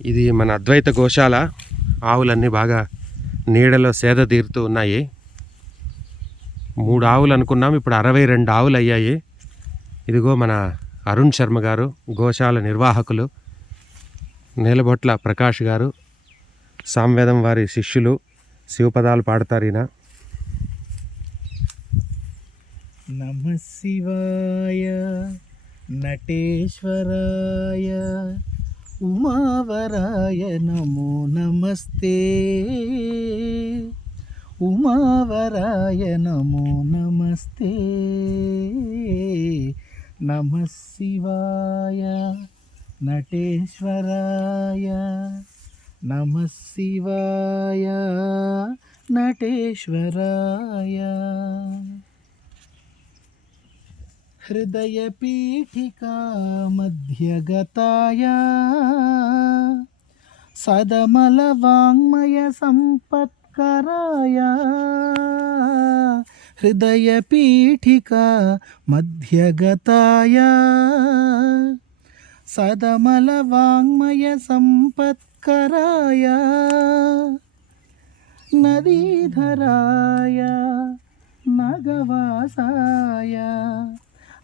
ఇది మన అద్వైత గోశాల. ఆవులన్నీ బాగా నీడలో సేద తీరుతూ ఉన్నాయి. 3 ఆవులు అనుకున్నాం, ఇప్పుడు 62 ఆవులు అయ్యాయి. ఇదిగో మన అరుణ్ శర్మ గారు, గోశాల నిర్వాహకులు, నేలబొట్ల ప్రకాష్ గారు, సామవేదం వారి శిష్యులు, శివపదాలు పాడతారు ఈయన. నమః శివాయ నటేశ్వరాయ ఉమావరాయ నమో నమస్తే, ఉమావరాయ నమో నమస్తే. నమః శివాయ నటేశ్వరాయ, నమః శివాయ నటేశ్వరాయ. హృదయపీఠికా మధ్యగతాయ సదమల వాంగ్మయ సంపత్కరాయ. హృదయపీఠికా మధ్యగతాయ సదమల వాంగ్మయ సంపత్కరాయ. నదీధరాయ నగవాసాయ,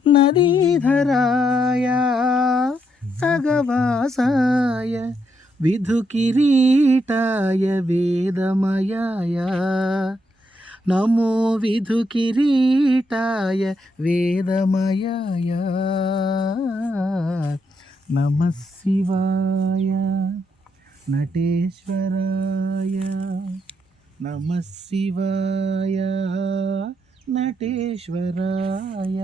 నదీధరాయ సగవాసాయ, విధుకిరీటాయ వేదమయాయ. నమో విధుకిరీటాయ వేదమయాయ. నమః శివాయ నటేశ్వరాయ, నమః శివాయ నటేశ్వరాయ.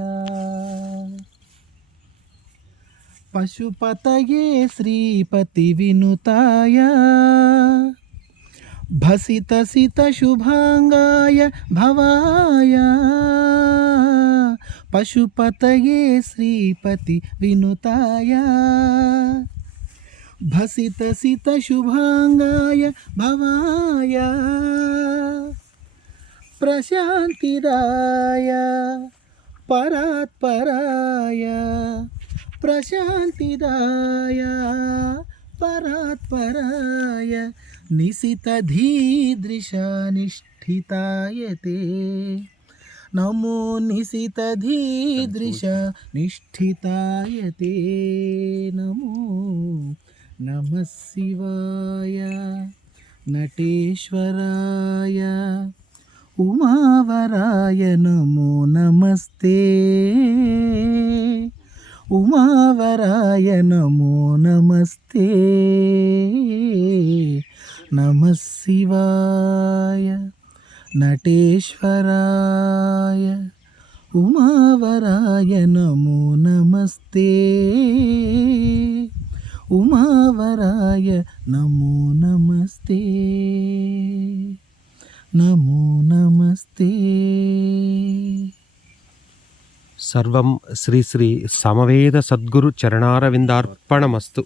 పశుపతయే శ్రీపతి వినుతాయ భసిత సిత శుభాంగాయ భవాయ. పశుపతయే శ్రీపతి వినుతాయ భసిత సిత శుభాంగాయ భవాయ. ప్రశాంతిదాయ పరాత్పరాయ, ప్రశాంతిదాయ పరాత్పరాయ. నిశితధీదృశా నిష్ఠితాయతే, నమో నిశితధీదృశా నిష్ఠితాయతే. నమో నమః శివాయ నటేశ్వరాయ ఉమావరాయ నమో నమస్తే, ఉమావరాయ నమో నమస్తే. నమః శివాయ నటేశ్వరాయ ఉమావరాయ నమో నమస్తే, ఉమావరాయ నమో నమస్తే. నమో నమస్తే. సర్వం శ్రీ శ్రీ సమవేద సద్గురు చరణారవిందార్పణమస్తు.